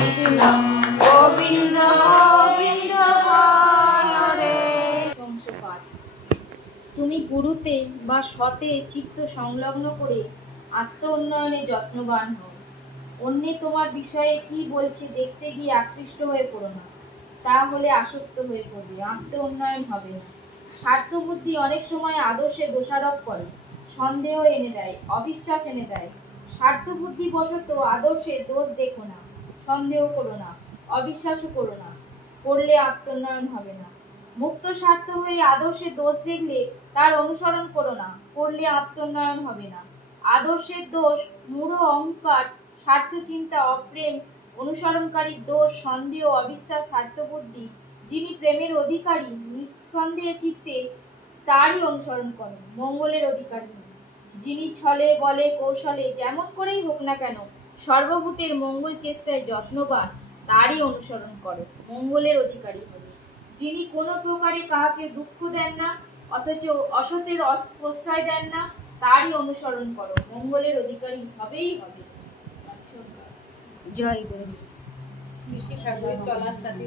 কৃষ্ণ গোবিন্দ গোবিন্দ হরে। তুমি গুরুতে বা সতে চিত্ত সংলগ্ন করে আত্ম উন্নয়নে যত্নবান হও। অন্যে তোমার বিষয়ে কি বলছে দেখতে গিয়ে আকৃষ্ট হয়ে পড়ো না, তাহলে আসক্ত হয়ে পড়বে, আত্ম উন্নয়ন হবে না। স্বার্থ বুদ্ধি অনেক সময় আদর্শে দোষারোপ করে, সন্দেহ এনে দেয়, অবিশ্বাস এনে দেয়। স্বার্থ বুদ্ধি বশত আদর্শে দোষ দেখো না, সন্দেহ করো না, অবিশ্বাসও করো না, করলে আত্মোন্নয়ন হবে না। মুক্ত স্বার্থ হয়ে আদর্শে দোষ দেখলে তার অনুসরণ করো না, করলে আত্মোন্নয়ন হবে না। আদর্শের দোষ মূঢ় অহংকার, স্বার্থ চিন্তা, অপ্রেম, অনুসরণকারীর দোষ সন্দেহ, অবিশ্বাস, স্বার্থবুদ্ধি। যিনি প্রেমের অধিকারী নিঃসন্দেহে চিত্তে তারই অনুসরণ করো, মঙ্গলের অধিকারী। যিনি ছলে বলে কৌশলে যেমন করেই হোক না কেন সর্বভূতের মঙ্গল চেষ্টায় যত্নবান, তারই অনুসরণ করো, মঙ্গলের অধিকারী হবে। যিনি কোনো প্রকারে কাহাকে দুঃখ দেন না, অথচ অসতের প্রশ্রয় দেন না, তারই অনুসরণ করো, মঙ্গলের অধিকারী হবেই হবে। জয় গুরু। শ্রী শ্রী ঠাকুরের চলার সাথে